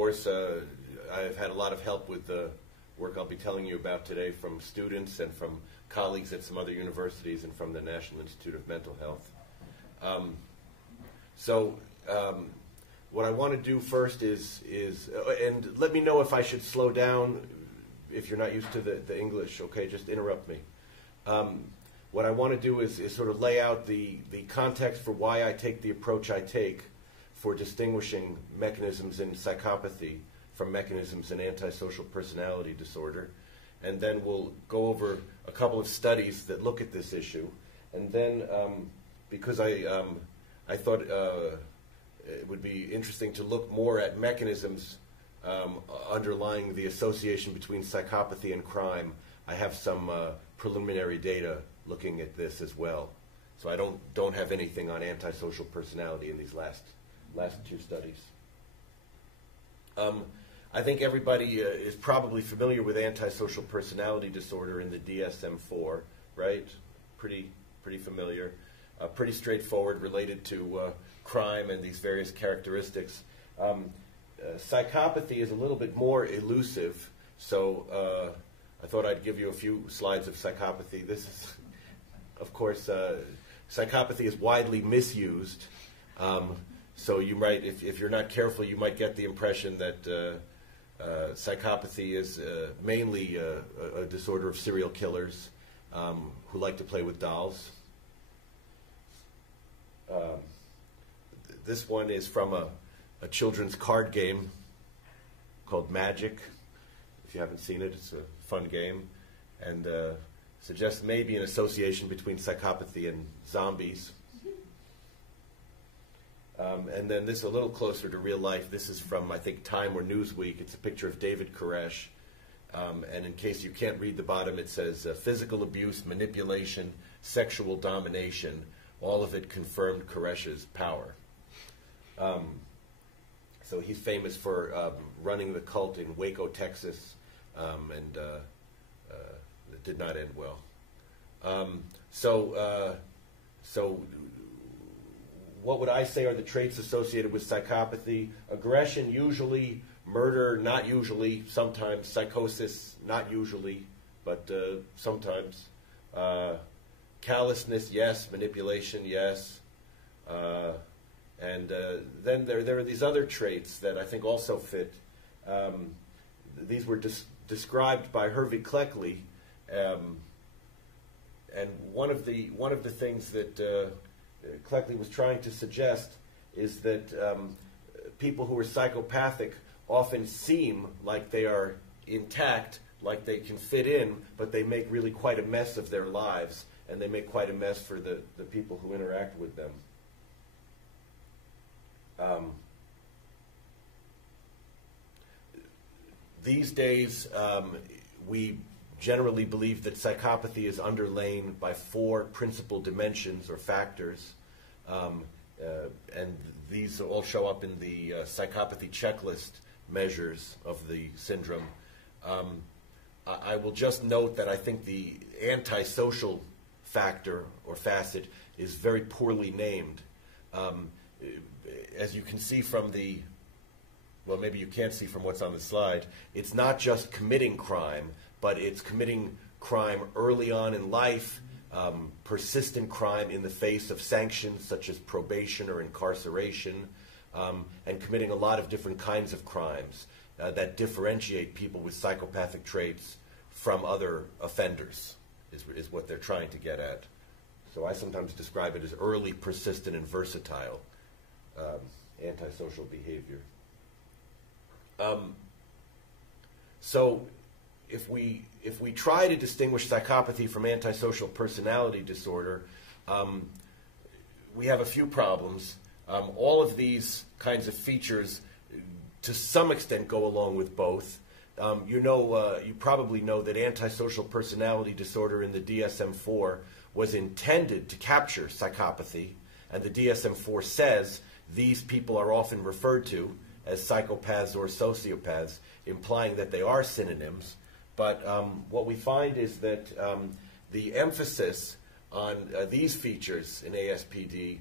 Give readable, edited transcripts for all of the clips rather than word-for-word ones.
course, I've had a lot of help with the work I'll be telling you about today from students and from colleagues at some other universities and from the National Institute of Mental Health. What I want to do first is and let me know if I should slow down if you're not used to the English, okay? Just interrupt me. What I want to do is sort of lay out the context for why I take the approach I take for distinguishing mechanisms in psychopathy from mechanisms in antisocial personality disorder. And then we'll go over a couple of studies that look at this issue. And then, because I thought it would be interesting to look more at mechanisms underlying the association between psychopathy and crime, I have some preliminary data looking at this as well. So I don't have anything on antisocial personality in these last two studies. I think everybody is probably familiar with antisocial personality disorder in the DSM-4, right? Pretty familiar. Pretty straightforward, related to crime and these various characteristics. Psychopathy is a little bit more elusive, so I thought I'd give you a few slides of psychopathy. This is, of course, psychopathy is widely misused. So you might, if you're not careful, you might get the impression that psychopathy is mainly a disorder of serial killers who like to play with dolls. This one is from a children's card game called Magic. If you haven't seen it, it's a fun game, and suggests maybe an association between psychopathy and zombies. And then this, a little closer to real life, this is from, I think, Time or Newsweek. It's a picture of David Koresh. And in case you can't read the bottom, it says physical abuse, manipulation, sexual domination, all of it confirmed Koresh's power. So he's famous for running the cult in Waco, Texas, and it did not end well. So what would I say are the traits associated with psychopathy? Aggression, usually. Murder, not usually. Sometimes. Psychosis, not usually, but sometimes. Callousness, yes. Manipulation, yes. And then there are these other traits that I think also fit. These were described by Hervey Cleckley, and one of the things that Cleckley was trying to suggest is that people who are psychopathic often seem like they are intact, like they can fit in, but they make really quite a mess of their lives, and they make quite a mess for the people who interact with them. These days, we generally believe that psychopathy is underlain by 4 principal dimensions or factors, and these all show up in the psychopathy checklist measures of the syndrome. I will just note that I think the antisocial factor or facet is very poorly named. As you can see from the, well, maybe you can't see from what's on the slide, it's not just committing crime, but it's committing crime early on in life, persistent crime in the face of sanctions such as probation or incarceration, and committing a lot of different kinds of crimes that differentiate people with psychopathic traits from other offenders, is what they're trying to get at. So I sometimes describe it as early, persistent, and versatile antisocial behavior. So if we try to distinguish psychopathy from antisocial personality disorder, we have a few problems. All of these kinds of features, to some extent, go along with both. You probably know that antisocial personality disorder in the DSM-4 was intended to capture psychopathy, and the DSM-4 says these people are often referred to as psychopaths or sociopaths, implying that they are synonyms. But what we find is that the emphasis on these features in ASPD,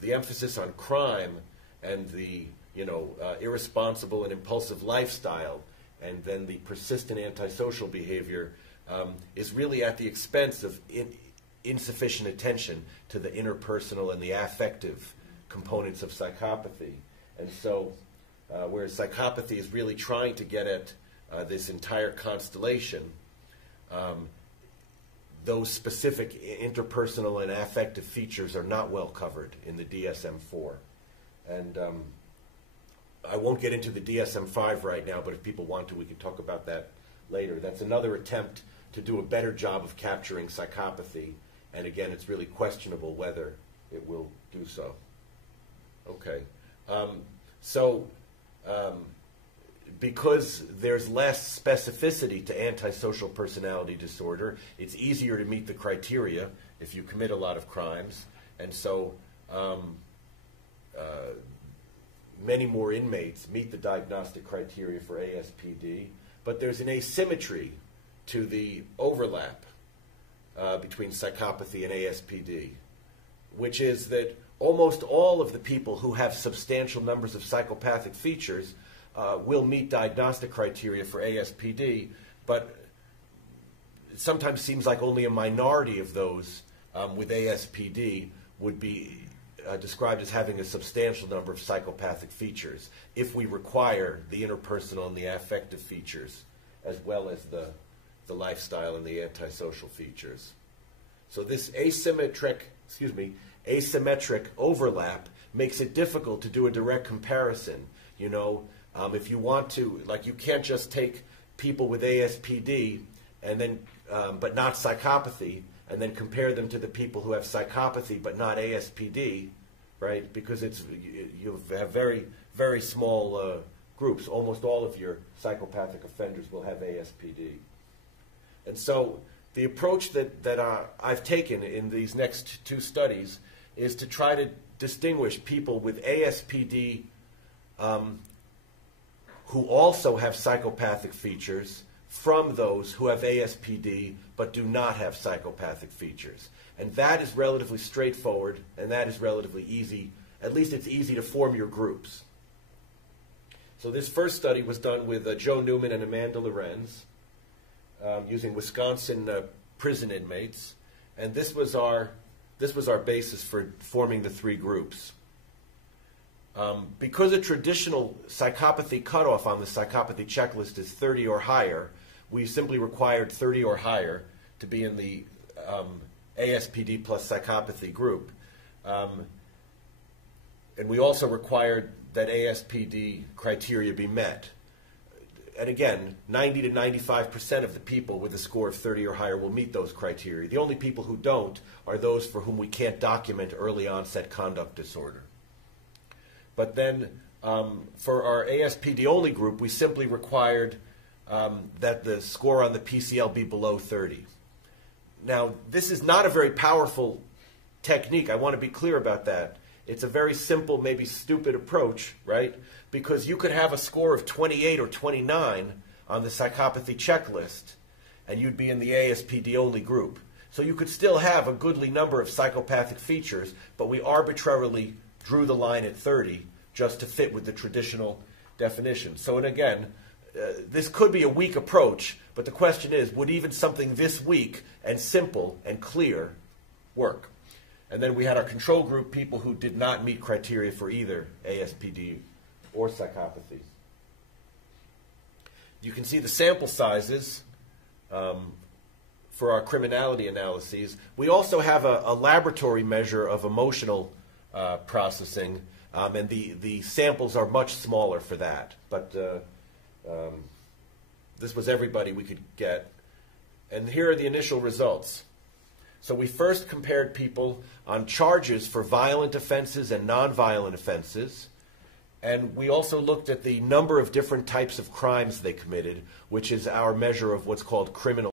the emphasis on crime and the irresponsible and impulsive lifestyle, and then the persistent antisocial behavior is really at the expense of insufficient attention to the interpersonal and the affective components of psychopathy. And so, whereas psychopathy is really trying to get at this entire constellation, those specific interpersonal and affective features are not well covered in the DSM-4. And I won't get into the DSM-5 right now, but if people want to, we can talk about that later. That's another attempt to do a better job of capturing psychopathy. And again, it's really questionable whether it will do so. Okay. Because there's less specificity to antisocial personality disorder, it's easier to meet the criteria if you commit a lot of crimes. And so many more inmates meet the diagnostic criteria for ASPD, but there's an asymmetry to the overlap between psychopathy and ASPD, which is that almost all of the people who have substantial numbers of psychopathic features will meet diagnostic criteria for ASPD, but it sometimes seems like only a minority of those with ASPD would be described as having a substantial number of psychopathic features if we require the interpersonal and the affective features as well as the lifestyle and the antisocial features. So this asymmetric overlap makes it difficult to do a direct comparison. If you want to, you can't just take people with ASPD and then, but not psychopathy, and then compare them to the people who have psychopathy but not ASPD, right? Because you have very, very small groups. Almost all of your psychopathic offenders will have ASPD. And so the approach that I've taken in these next two studies is to try to distinguish people with ASPD who also have psychopathic features from those who have ASPD but do not have psychopathic features. And that is relatively straightforward, and that is relatively easy. At least it's easy to form your groups. So this first study was done with Joe Newman and Amanda Lorenz using Wisconsin prison inmates, and this was our basis for forming the three groups. Because a traditional psychopathy cutoff on the psychopathy checklist is 30 or higher, we simply required 30 or higher to be in the ASPD plus psychopathy group. And we also required that ASPD criteria be met. And again, 90 to 95% of the people with a score of 30 or higher will meet those criteria. The only people who don't are those for whom we can't document early onset conduct disorder. But then for our ASPD only group, we simply required that the score on the PCL be below 30. Now, this is not a very powerful technique. I want to be clear about that. It's a very simple, maybe stupid approach, right? Because you could have a score of 28 or 29 on the psychopathy checklist, and you'd be in the ASPD only group. So you could still have a goodly number of psychopathic features, but we arbitrarily drew the line at 30 just to fit with the traditional definition. So, and again, this could be a weak approach, but the question is, would even something this weak and simple and clear work? And then we had our control group, people who did not meet criteria for either ASPD or psychopathy. You can see the sample sizes for our criminality analyses. We also have a laboratory measure of emotional processing, and the samples are much smaller for that. But this was everybody we could get. And here are the initial results. So we first compared people on charges for violent offenses and nonviolent offenses. And we also looked at the number of different types of crimes they committed, which is our measure of what's called criminal